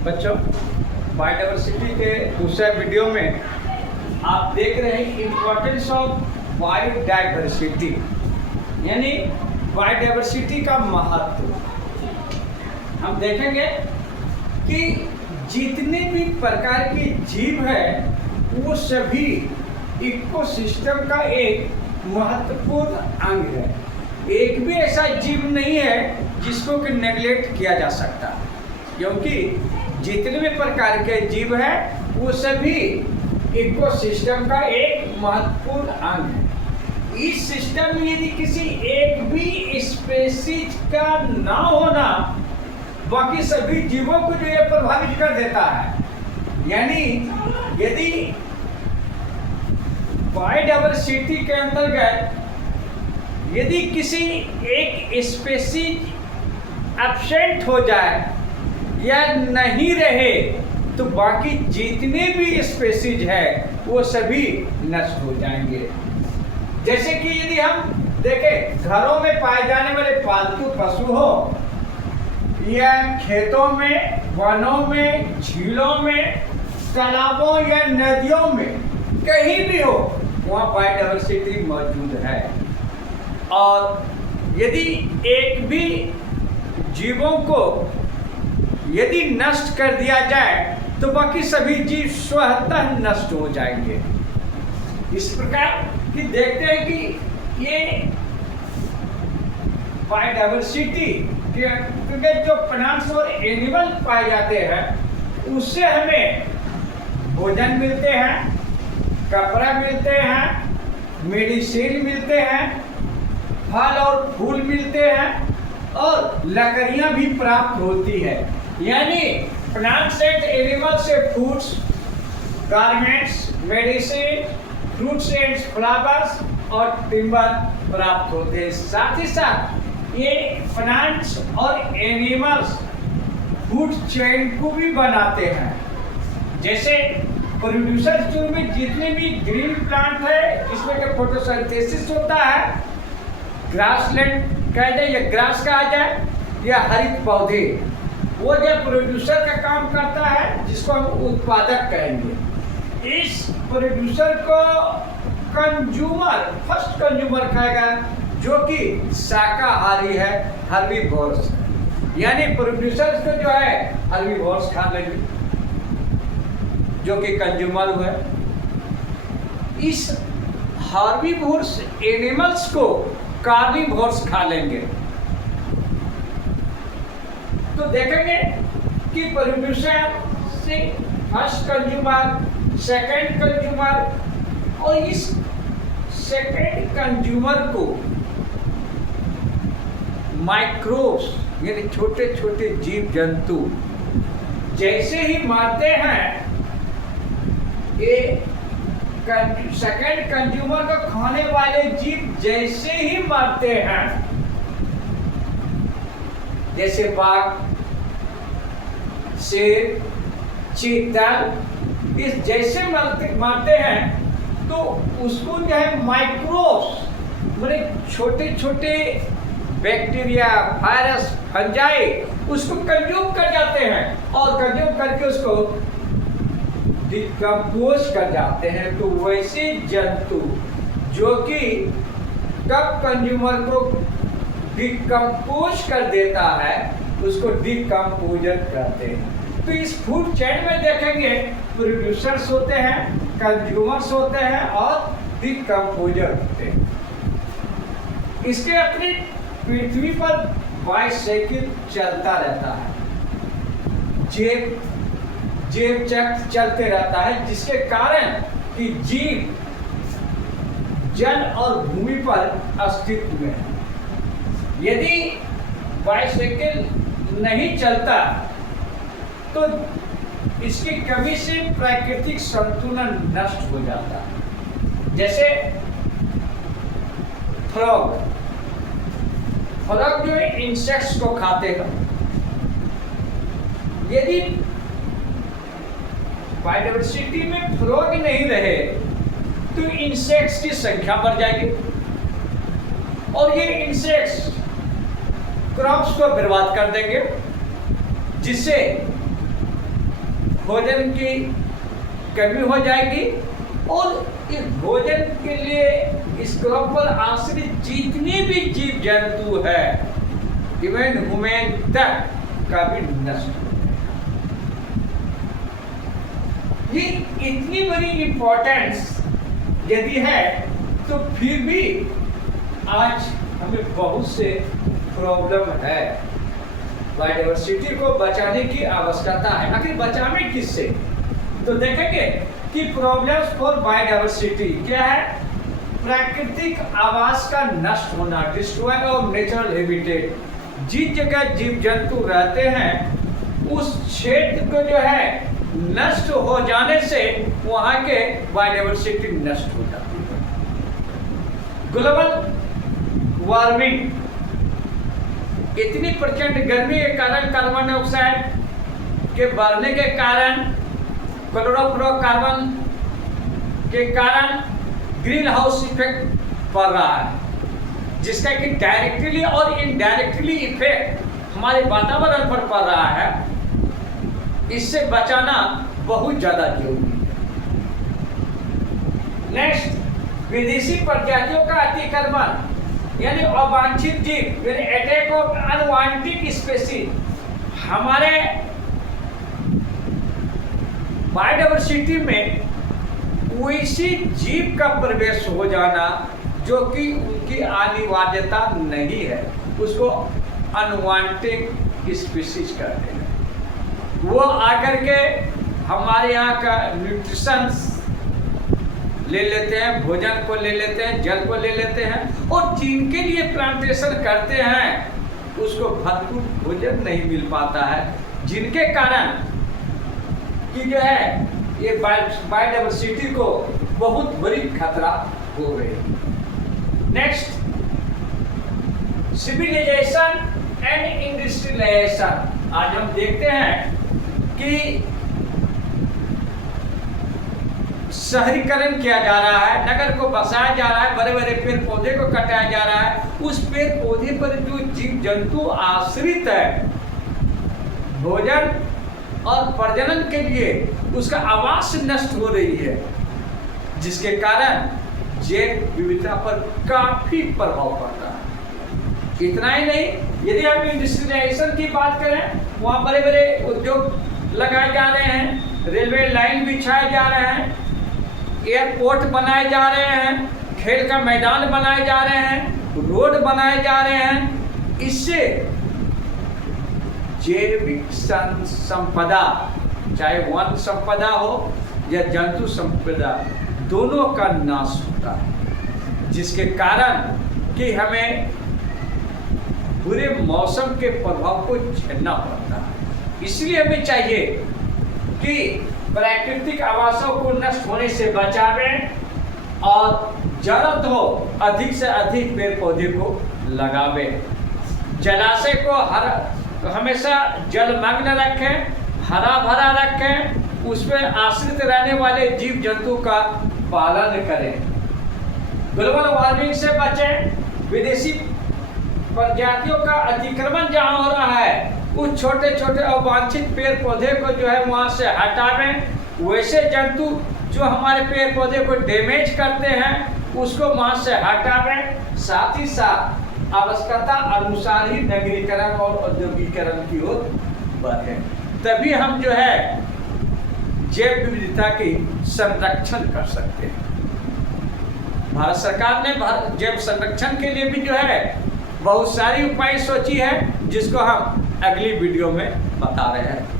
बच्चों, बायोडाइवर्सिटी के दूसरे वीडियो में आप देख रहे हैं इम्पोर्टेंस ऑफ बायोडाइवर्सिटी, यानी बायोडाइवर्सिटी का महत्व। हम देखेंगे कि जितने भी प्रकार के जीव है वो सभी इकोसिस्टम का एक महत्वपूर्ण अंग है। एक भी ऐसा जीव नहीं है जिसको कि नेगलेक्ट किया जा सकता, क्योंकि जितने भी प्रकार के जीव हैं वो सभी इकोसिस्टम का एक महत्वपूर्ण अंग है। इस सिस्टम में यदि किसी एक भी स्पेसीज का ना होना बाकी सभी जीवों को जो ये प्रभावित कर देता है, यानी यदि बायोडाइवर्सिटी के अंतर्गत यदि किसी एक स्पेसीज एब्सेंट हो जाए या नहीं रहे तो बाकी जितने भी स्पेसीज है वो सभी नष्ट हो जाएंगे। जैसे कि यदि हम देखें, घरों में पाए जाने वाले पालतू पशु हो या खेतों में, वनों में, झीलों में, तालाबों या नदियों में, कहीं भी हो वहाँ बायोडाइवर्सिटी मौजूद है। और यदि एक भी जीवों को यदि नष्ट कर दिया जाए तो बाकी सभी जीव स्वतः नष्ट हो जाएंगे। इस प्रकार कि देखते हैं कि ये बायोडाइवर्सिटी के जो प्लांट्स और एनिमल पाए जाते हैं उससे हमें भोजन मिलते हैं, कपड़ा मिलते हैं, मेडिसिन मिलते हैं, फल और फूल मिलते हैं और लकड़ियां भी प्राप्त होती है। यानी प्लांट्स एंड एनिमल से foods, garments, medicine, fruits and flowers और टिम्बर प्राप्त होते हैं। साथ ही साथ ये प्लांट्स और एनिमल्स फूड चेन को भी बनाते हैं। जैसे प्रोड्यूसर में जितने भी ग्रीन प्लांट है इसमें के फोटोसिंथेसिस होता है, ग्रासलैंड कहा जाए या ग्रास कहा जाए या हरित पौधे, वो जब प्रोड्यूसर का काम करता है जिसको हम उत्पादक कहेंगे। इस प्रोड्यूसर को कंज्यूमर, फर्स्ट कंज्यूमर खाएगा जो कि शाकाहारी है, हर्बीवोर्स, यानी प्रोड्यूसर को जो है हर्बीवोर्स खा लेंगे जो कि कंज्यूमर हुए। इस हर्बीवोर्स एनिमल्स को कार्निवोर्स खा लेंगे। तो देखेंगे कि प्रोड्यूसर से फर्स्ट कंज्यूमर, सेकंड कंज्यूमर, और इस सेकंड कंज्यूमर को माइक्रोब्स यानी छोटे छोटे जीव जंतु जैसे ही मारते हैं, ये सेकंड कंज्यूमर को खाने वाले जीव जैसे ही मारते हैं, जैसे बाघ, शेर, चीतल, इस जैसे मारते हैं तो उसको जो है माइक्रोब्स माने छोटे छोटे बैक्टीरिया, वायरस, फंजाई उसको कंज्यूम कर जाते हैं और कंज्यूम करके उसको डिकम्पोज कर जाते हैं। तो वैसे जंतु जो कि कब कंज्यूमर को डिकम्पोज कर देता है उसको डिकम्पोजर कहते हैं। तो इस फूड चेन में देखेंगे प्रोड्यूसर्स होते हैं, कंज्यूमर्स होते हैं और डिकम्पोजर होते हैं। इसके अतिरिक्त पृथ्वी पर बाइसाइकिल चलता रहता है, जैव चक्र चलते रहता है, जिसके कारण कि जीव जल और भूमि पर अस्तित्व में है। यदि बाइसाइकिल नहीं चलता तो इसकी कमी से प्राकृतिक संतुलन नष्ट हो जाता है। जैसे फ्रॉग जो है इंसेक्ट्स को खाते हैं। यदि बायोडाइवर्सिटी में फ्रॉग नहीं रहे तो इंसेक्ट्स की संख्या बढ़ जाएगी और ये इंसेक्ट्स क्रॉप्स को बर्बाद कर देंगे, जिससे भोजन की कमी हो जाएगी और इस भोजन के लिए इस ग्रह पर आश्रित जितनी भी जीव जंतु है, इवन ह्यूमन तक का भी नष्ट हो जाएगा। ये इतनी बड़ी इंपॉर्टेंस यदि है तो फिर भी आज हमें बहुत से प्रॉब्लम है। बायोडायवर्सिटी को बचाने की आवश्यकता है। आखिर बचावे किससे? तो देखेंगे कि प्रॉब्लम्स फॉर बायोडायवर्सिटी क्या है? प्राकृतिक आवास का नष्ट होना, डिस्ट्रॉय ऑफ नेचुरल हैबिटेट। जिस जगह जीव जंतु रहते हैं उस क्षेत्र को जो है नष्ट हो जाने से वहां के बायोडायवर्सिटी नष्ट हो जाती है। ग्लोबल वार्मिंग, इतनी प्रचंड गर्मी के कारण कार्बन डाइऑक्साइड के बढ़ने के कारण, क्लोरोफ्लोरोकार्बन के कारण ग्रीन हाउस इफेक्ट पड़ रहा है, जिसका कि डायरेक्टली और इनडायरेक्टली इफेक्ट हमारे वातावरण पर पड़ रहा है। इससे बचाना बहुत ज्यादा जरूरी है। नेक्स्ट, विदेशी प्रजातियों का अतिक्रमण यानी अवांछित जीव, यानी अटैक ऑफ अनवांटेड स्पीशीज। हमारे बायोडायवर्सिटी में वैसी जीव का प्रवेश हो जाना जो कि उनकी अनिवार्यता नहीं है, उसको अनवांटेड स्पीशीज कहते हैं। वो आकर के हमारे यहाँ का न्यूट्रिशन ले लेते हैं, भोजन को ले लेते हैं, जल को ले लेते हैं, और जिनके लिए प्लांटेशन करते हैं उसको भरपूर भोजन नहीं मिल पाता है, जिनके कारण कि जो है ये बायोडायवर्सिटी को बहुत बड़ी खतरा हो रही है। Next, civilisation and industrialisation. आज हम देखते हैं कि शहरीकरण किया जा रहा है, नगर को बसाया जा रहा है, बड़े बड़े पेड़ पौधे को कटाया जा रहा है। उस पेड़ पौधे पर जो जीव जंतु आश्रित है भोजन और प्रजनन के लिए, उसका आवास नष्ट हो रही है, जिसके कारण जैव विविधता पर काफी प्रभाव पड़ता है। इतना ही नहीं, यदि हम इंडस्ट्रियलाइजेशन की बात करें, वहाँ बड़े बड़े उद्योग लगाए जा रहे हैं, रेलवे लाइन बिछाए जा रहे हैं, एयरपोर्ट बनाए जा रहे हैं, खेल का मैदान बनाए जा रहे हैं, रोड बनाए जा रहे हैं। इससे जैविक संपदा, चाहे वन संपदा हो या जंतु संपदा, दोनों का नाश होता है, जिसके कारण कि हमें बुरे मौसम के प्रभाव को झेलना पड़ता है। इसलिए हमें चाहिए कि प्राकृतिक आवासों को नष्ट होने से बचावें और जरूरत हो अधिक से अधिक पेड़ पौधे को लगावें। जलाशय को हमेशा जलमग्न रखें, हरा भरा रखें, उसमें आश्रित रहने वाले जीव जंतु का पालन करें। ग्लोबल वार्मिंग से बचें। विदेशी प्रजातियों का अतिक्रमण जहाँ हो रहा है उस छोटे छोटे अवांछित पेड़ पौधे को जो है वहाँ से हटावें। वैसे जंतु जो हमारे पेड़ पौधे को डैमेज करते हैं उसको वहाँ से हटावें। साथ ही साथ आवश्यकता अनुसार ही नगरीकरण और औद्योगिकरण की ओर बढ़ें, तभी हम जो है जैव विविधता की संरक्षण कर सकते हैं। भारत सरकार ने जैव संरक्षण के लिए भी जो है बहुत सारी उपाय सोची है, जिसको हम अगली वीडियो में बता रहे हैं।